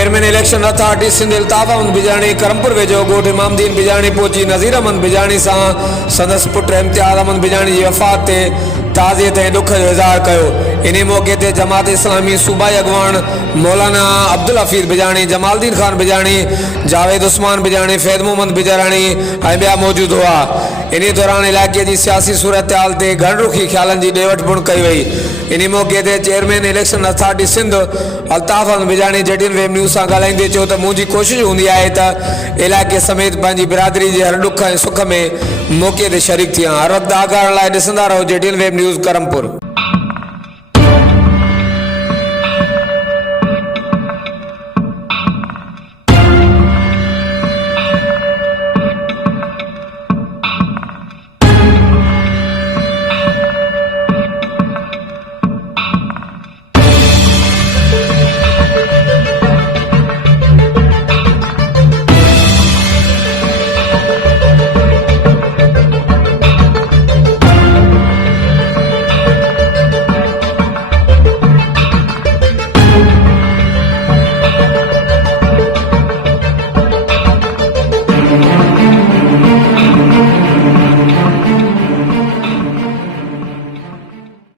Chairman election authority Sindh Altaf Ahmed Bijani Karampur Vejho ॻोठ इमामदीन बिजाणी पहुची नज़ीर अहमद बिजाणी सां संदसि पुट इम्तियाज़ अहमद बिजाणी जी वफ़ात ते ताज़ियत ऐं ॾुख जो इज़हार कयो। इन मौक़े ते जमात इस्लामी सूबाई अॻवान मौलाना अब्दुल हफ़ीज़ बिजाणी, जमालदीन ख़ान बिजाणी, जावेद उस्मान बिजाणी, फैद मोहम्मद बिजाणी ऐं ॿिया मौजूद हुआ। इन दौरान इलाइक़े जी सियासी सूरत हाल ते घणरुखी ख़्यालनि जी ॾे वठि पुण कई वई। इन मौक़े ते chairman election authority Sindh Altaf Ahmed Bijani JDN web news सां ॻाल्हाईंदे चयो त मुंहिंजी कोशिशि हूंदी आहे त इलाइक़े समेत पंहिंजी बिरादरी जे हर ॾुख ऐं सुख में मौक़े ते शरीक थियां। हर वक़्तु आगाह लाइ ॾिसंदा रहो जेडीएन वेब न्यूज़ करमपुर।